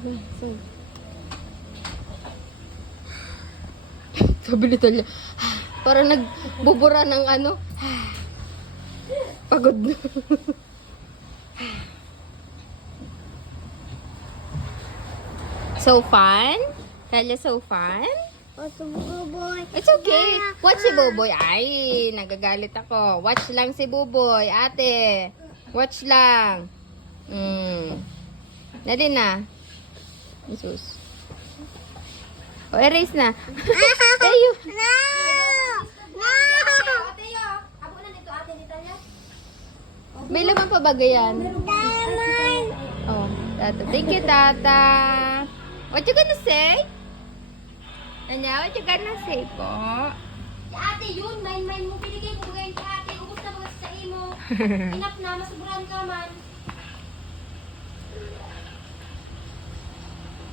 Sige, sige. Sabi ni Talia, parang nagbubura ng ano. Pagod na. So fun? Talia, so fun? Also, Buboy. It's okay. Watch si Buboy. Ay, nagagalit ako. Watch lang si Buboy. Ate, watch lang. Dali na. Jesus. O, erase na. Tayo. No! No! May laman pa ba yan? Taman! Oh, Tata. Thank you, Tata. What you gonna say? Anya, what you gonna say po? Si ate yun, main mo, pinigay ko ngayon si ate, ubos na mga sa imo. Inap na, masuburan ka man.